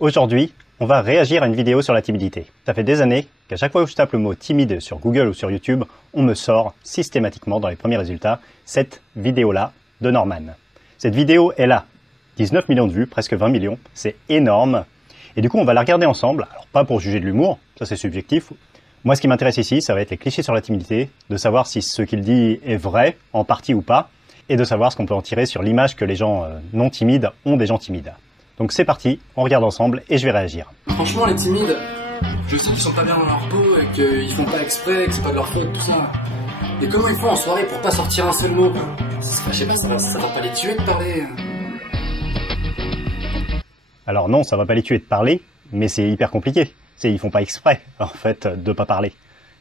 Aujourd'hui, on va réagir à une vidéo sur la timidité. Ça fait des années qu'à chaque fois que je tape le mot timide sur Google ou sur YouTube, on me sort systématiquement dans les premiers résultats cette vidéo-là de Norman. Cette vidéo est là. 19 millions de vues, presque 20 millions, c'est énorme. Et du coup, on va la regarder ensemble. Alors, pas pour juger de l'humour, ça c'est subjectif. Moi, ce qui m'intéresse ici, ça va être les clichés sur la timidité, de savoir si ce qu'il dit est vrai, en partie ou pas, et de savoir ce qu'on peut en tirer sur l'image que les gens non timides ont des gens timides. Donc c'est parti, on regarde ensemble et je vais réagir. Franchement, les timides, je sais qu'ils sont pas bien dans leur peau et qu'ils font pas exprès, que c'est pas de leur faute, tout ça. Et comment ils font en soirée pour pas sortir un seul mot? Je sais pas, ça va pas les tuer de parler. Alors non, ça va pas les tuer de parler, mais c'est hyper compliqué. Ils font pas exprès, en fait, de pas parler.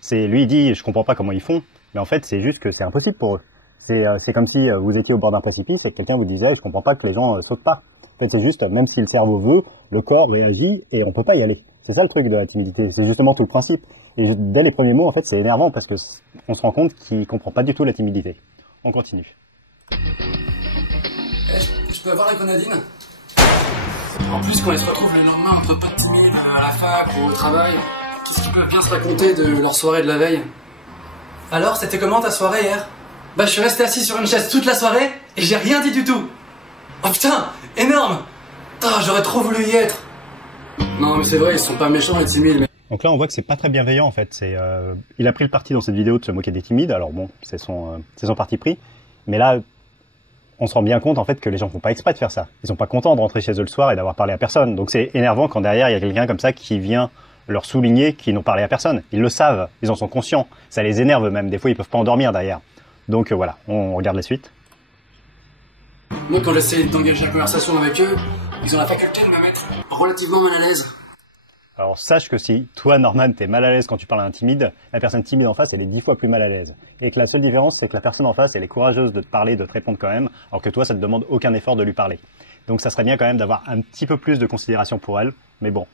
Lui, il dit, je comprends pas comment ils font, mais en fait, c'est juste que c'est impossible pour eux. C'est comme si vous étiez au bord d'un précipice et que quelqu'un vous disait, je comprends pas que les gens sautent pas. En fait, c'est juste, même si le cerveau veut, le corps réagit et on peut pas y aller. C'est ça le truc de la timidité, c'est justement tout le principe. Et dès les premiers mots, en fait, c'est énervant parce que on se rend compte qu'il comprend pas du tout la timidité. On continue. Je peux avoir la grenadine? En plus, quand ils se retrouvent le lendemain entre potes timides à la fac ou au travail, qu'est-ce qu'ils peuvent bien se raconter de leur soirée de la veille? Alors, c'était comment ta soirée hier? Bah, je suis resté assis sur une chaise toute la soirée et j'ai rien dit du tout. Oh putain, énorme! Ah, j'aurais trop voulu y être. Non, mais c'est vrai, ils sont pas méchants les timides. Mais... Donc là, on voit que c'est pas très bienveillant en fait. Il a pris le parti dans cette vidéo de se moquer des timides. Alors bon, c'est son parti pris. Mais là, on se rend bien compte en fait que les gens font pas exprès de faire ça. Ils sont pas contents de rentrer chez eux le soir et d'avoir parlé à personne. Donc c'est énervant quand derrière il y a quelqu'un comme ça qui vient leur souligner qu'ils n'ont parlé à personne. Ils le savent, ils en sont conscients. Ça les énerve même. Des fois, ils peuvent pas endormir derrière. Donc voilà, on regarde la suite. Moi, quand j'essaie d'engager la conversation avec eux, ils ont la faculté de me mettre relativement mal à l'aise. Alors sache que si toi, Norman, t'es mal à l'aise quand tu parles à un timide, la personne timide en face, elle est 10 fois plus mal à l'aise. Et que la seule différence, c'est que la personne en face, elle est courageuse de te parler, de te répondre quand même, alors que toi, ça te demande aucun effort de lui parler. Donc ça serait bien quand même d'avoir un petit peu plus de considération pour elle, mais bon.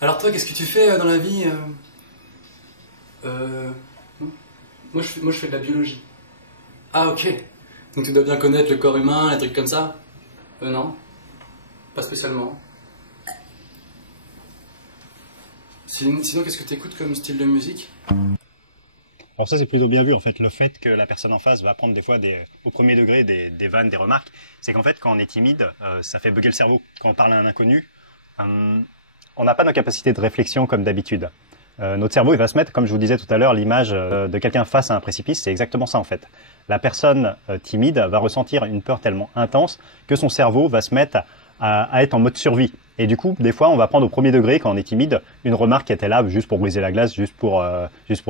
Alors toi, qu'est-ce que tu fais dans la vie Moi, je fais de la biologie. Ah, ok. Donc tu dois bien connaître le corps humain, les trucs comme ça? Non. Pas spécialement. Sinon, qu'est-ce que tu écoutes comme style de musique? Alors ça, c'est plutôt bien vu, en fait, le fait que la personne en face va prendre des fois au premier degré des vannes, des remarques, c'est qu'en fait, quand on est timide, ça fait bugger le cerveau. Quand on parle à un inconnu, on n'a pas nos capacités de réflexion comme d'habitude. Notre cerveau, il va se mettre, comme je vous disais tout à l'heure, l'image de quelqu'un face à un précipice, c'est exactement ça en fait. La personne timide va ressentir une peur tellement intense que son cerveau va se mettre à être en mode survie. Et du coup, des fois, on va prendre au premier degré, quand on est timide, une remarque qui était là juste pour briser la glace, juste pour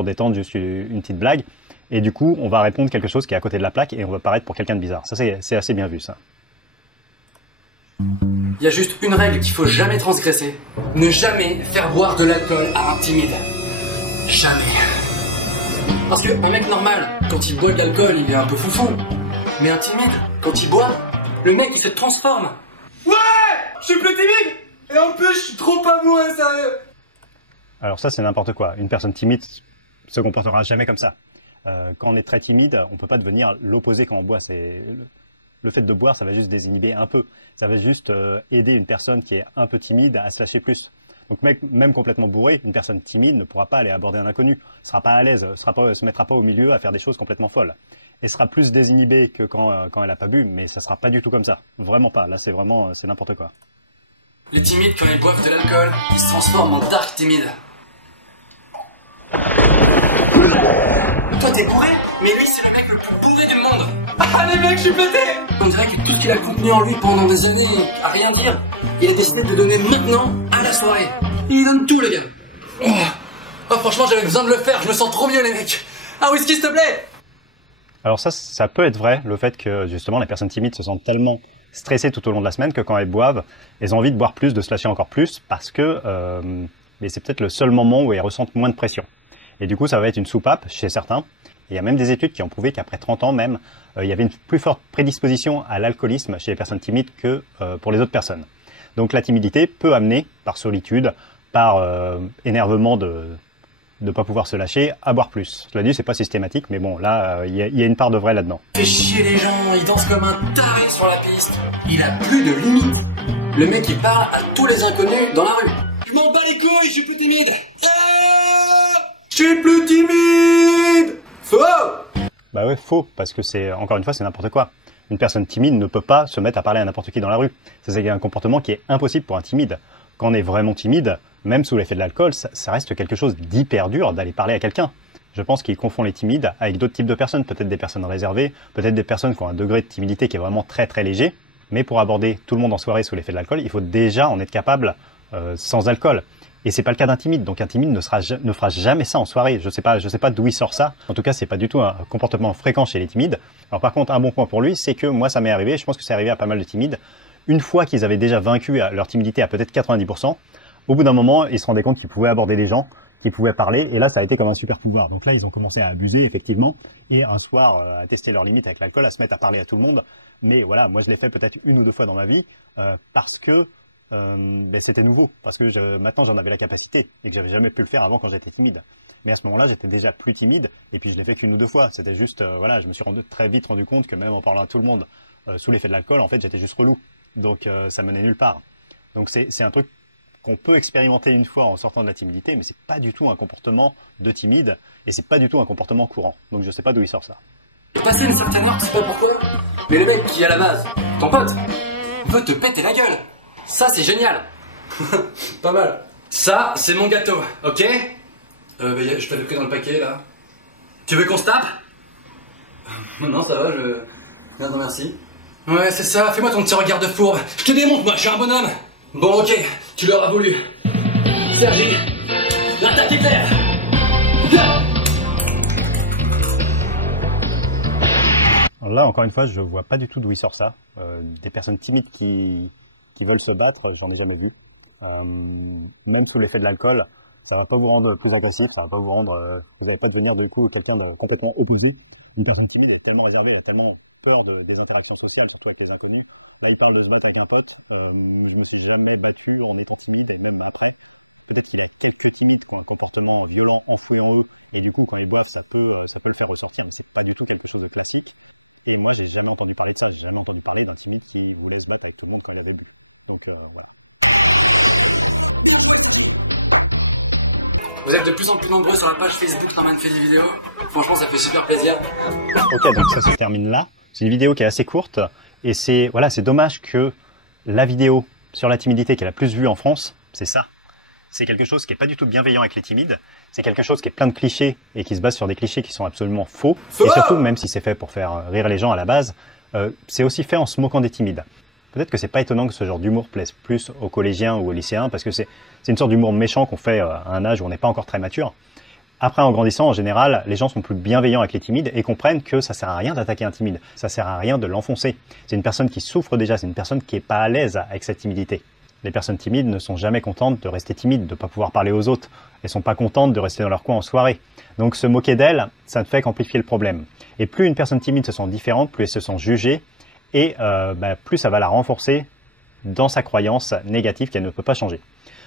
détendre, juste une petite blague. Et du coup, on va répondre quelque chose qui est à côté de la plaque et on va paraître pour quelqu'un de bizarre. Ça, c'est assez bien vu, ça. Il y a juste une règle qu'il faut jamais transgresser. Ne jamais faire boire de l'alcool à un timide. Jamais. Parce qu'un mec normal, quand il boit de l'alcool, il est un peu foufou. Mais un timide, quand il boit, le mec il se transforme. Ouais! Je suis plus timide! Et en plus, je suis trop pas moi, sérieux! Alors ça, c'est n'importe quoi. Une personne timide se comportera jamais comme ça. Quand on est très timide, on peut pas devenir l'opposé quand on boit. Le fait de boire, ça va juste désinhiber un peu. Ça va juste aider une personne qui est un peu timide à se lâcher plus. Donc même complètement bourré, une personne timide ne pourra pas aller aborder un inconnu, ne sera pas à l'aise, se mettra pas au milieu à faire des choses complètement folles. Elle sera plus désinhibée que quand elle a pas bu, mais ça sera pas du tout comme ça. Vraiment pas. Là, c'est n'importe quoi. Les timides, quand ils boivent de l'alcool, ils se transforment en dark timide. Toi, t'es bourré? Mais lui, c'est le mec le plus bourré du monde. Ah, les mecs, je suis pété! On dirait que tout ce qu'il a contenu en lui pendant des années, à rien dire, il a décidé de donner maintenant à la soirée. Il donne tout, le gars. Oh, franchement, j'avais besoin de le faire, je me sens trop mieux, les mecs. Un whisky, s'il te plaît! Alors ça peut être vrai, le fait que justement les personnes timides se sentent tellement stressées tout au long de la semaine que quand elles boivent, elles ont envie de boire plus, de se lâcher encore plus, parce que mais c'est peut-être le seul moment où elles ressentent moins de pression. Et du coup, ça va être une soupape chez certains. Et il y a même des études qui ont prouvé qu'après 30 ans même, il y avait une plus forte prédisposition à l'alcoolisme chez les personnes timides que pour les autres personnes. Donc la timidité peut amener, par solitude, par énervement de pas pouvoir se lâcher à boire plus. Cela dit, c'est pas systématique, mais bon, là, il y a une part de vrai là-dedans. Fait chier les gens, il danse comme un taré sur la piste. Il a plus de limite. Le mec, il parle à tous les inconnus dans la rue. Je m'en bats les couilles, je suis plus timide. Je suis plus timide. Faux. Bah ouais, faux, parce que c'est, encore une fois, c'est n'importe quoi. Une personne timide ne peut pas se mettre à parler à n'importe qui dans la rue. Ça, c'est un comportement qui est impossible pour un timide. Quand on est vraiment timide, même sous l'effet de l'alcool, ça reste quelque chose d'hyper dur d'aller parler à quelqu'un. Je pense qu'il confond les timides avec d'autres types de personnes, peut-être des personnes réservées, peut-être des personnes qui ont un degré de timidité qui est vraiment très très léger. Mais pour aborder tout le monde en soirée sous l'effet de l'alcool, il faut déjà en être capable sans alcool. Et c'est pas le cas d'un timide. Donc un timide ne fera jamais ça en soirée. Je sais pas d'où il sort ça. En tout cas, c'est pas du tout un comportement fréquent chez les timides. Alors par contre, un bon point pour lui, c'est que moi, ça m'est arrivé. Je pense que c'est arrivé à pas mal de timides. Une fois qu'ils avaient déjà vaincu leur timidité à peut-être 90%, au bout d'un moment, ils se rendaient compte qu'ils pouvaient aborder les gens, qu'ils pouvaient parler. Et là, ça a été comme un super pouvoir. Donc là, ils ont commencé à abuser, effectivement. Et un soir, à tester leurs limites avec l'alcool, à se mettre à parler à tout le monde. Mais voilà, moi, je l'ai fait peut-être 1 ou 2 fois dans ma vie parce que c'était nouveau, parce que maintenant j'en avais la capacité et que j'avais jamais pu le faire avant quand j'étais timide. Mais à ce moment-là, j'étais déjà plus timide et puis je l'ai fait qu'1 ou 2 fois. C'était juste, voilà, je me suis très vite rendu compte que même en parlant à tout le monde sous l'effet de l'alcool, en fait, j'étais juste relou. Donc ça menait nulle part. Donc c'est un truc qu'on peut expérimenter une fois en sortant de la timidité, mais c'est pas du tout un comportement de timide et c'est pas du tout un comportement courant. Donc je sais pas d'où il sort ça. Passer une certaine heure, tu sais pas pourquoi, mais le mec qui est à la base, ton pote, veut te péter la gueule. Ça, c'est génial. Pas mal. Ça, c'est mon gâteau, ok? Je t'avais pris dans le paquet, là. Tu veux qu'on se tape? Non, ça va, Bien, non, merci. Ouais, c'est ça, fais-moi ton petit regard de fourbe. Je te démonte, moi, je suis un bonhomme. Bon, ok, tu l'auras voulu. Sergi, l'attaque est claire. Là, encore une fois, je vois pas du tout d'où il sort ça. Des personnes timides qui veulent se battre, j'en ai jamais vu. Même sous l'effet de l'alcool, ça va pas vous rendre plus agressif, ça va pas vous rendre, vous n'allez pas devenir du coup quelqu'un de complètement opposé. Une personne timide est tellement réservée, elle a tellement peur des interactions sociales, surtout avec les inconnus. Là, il parle de se battre avec un pote. Je me suis jamais battu en étant timide et même après. Peut-être qu'il y a quelques timides qui ont un comportement violent enfoui en eux et du coup, quand ils boivent, ça peut le faire ressortir, mais c'est pas du tout quelque chose de classique. Et moi, j'ai jamais entendu parler de ça. J'ai jamais entendu parler d'un timide qui voulait se battre avec tout le monde quand il avait bu. Donc voilà. Vous êtes de plus en plus nombreux sur la page Facebook Norman fait des vidéos. Franchement, ça fait super plaisir. Ok, donc ça se termine là. C'est une vidéo qui est assez courte. Et c'est dommage que la vidéo sur la timidité qui est la plus vue en France, c'est ça. C'est quelque chose qui n'est pas du tout bienveillant avec les timides. C'est quelque chose qui est plein de clichés et qui se base sur des clichés qui sont absolument faux. Et surtout, même si c'est fait pour faire rire les gens à la base, c'est aussi fait en se moquant des timides. Peut-être que c'est pas étonnant que ce genre d'humour plaise plus aux collégiens ou aux lycéens, parce que c'est une sorte d'humour méchant qu'on fait à un âge où on n'est pas encore très mature. Après, en grandissant, en général, les gens sont plus bienveillants avec les timides et comprennent que ça sert à rien d'attaquer un timide. Ça sert à rien de l'enfoncer. C'est une personne qui souffre déjà, c'est une personne qui est pas à l'aise avec cette timidité. Les personnes timides ne sont jamais contentes de rester timides, de ne pas pouvoir parler aux autres. Elles sont pas contentes de rester dans leur coin en soirée. Donc se moquer d'elles, ça ne fait qu'amplifier le problème. Et plus une personne timide se sent différente, plus elle se sent jugée, et plus ça va la renforcer dans sa croyance négative qu'elle ne peut pas changer.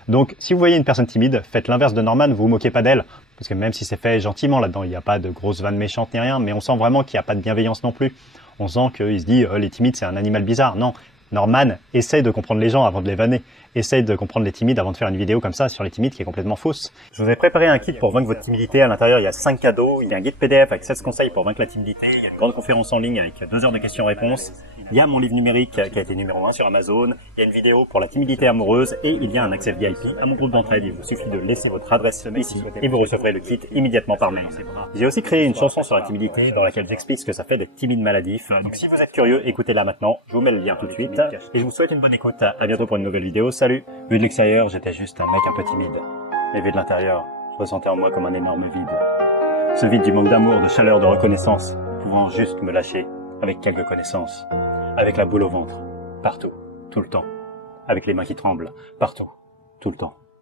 Donc si vous voyez une personne timide, faites l'inverse de Norman, vous vous moquez pas d'elle, parce que même si c'est fait gentiment là-dedans, il n'y a pas de grosses vannes méchantes ni rien, mais on sent vraiment qu'il n'y a pas de bienveillance non plus. On sent qu'il se dit les timides c'est un animal bizarre. Non, Norman essaye de comprendre les gens avant de les vanner, essaye de comprendre les timides avant de faire une vidéo comme ça sur les timides qui est complètement fausse. Je vous ai préparé un kit pour vaincre votre timidité. À l'intérieur, il y a 5 cadeaux, il y a un guide PDF avec 16 conseils pour vaincre la timidité, il y a une grande conférence en ligne avec 2 heures de questions-réponses, il y a mon livre numérique qui a été numéro 1 sur Amazon, il y a une vidéo pour la timidité amoureuse et il y a un accès VIP à mon groupe d'entraide. Il vous suffit de laisser votre adresse ici et vous recevrez le kit immédiatement par mail. J'ai aussi créé une chanson sur la timidité dans laquelle j'explique ce que ça fait d'être timide maladif. Donc si vous êtes curieux, écoutez-la maintenant, je vous mets le lien tout de suite et je vous souhaite une bonne écoute. À bientôt pour une nouvelle vidéo. Salut. Vu de l'extérieur, j'étais juste un mec un peu timide. Mais vu de l'intérieur, je ressentais en moi comme un énorme vide. Ce vide du manque d'amour, de chaleur, de reconnaissance, pouvant juste me lâcher avec quelques connaissances. Avec la boule au ventre, partout, tout le temps. Avec les mains qui tremblent, partout, tout le temps.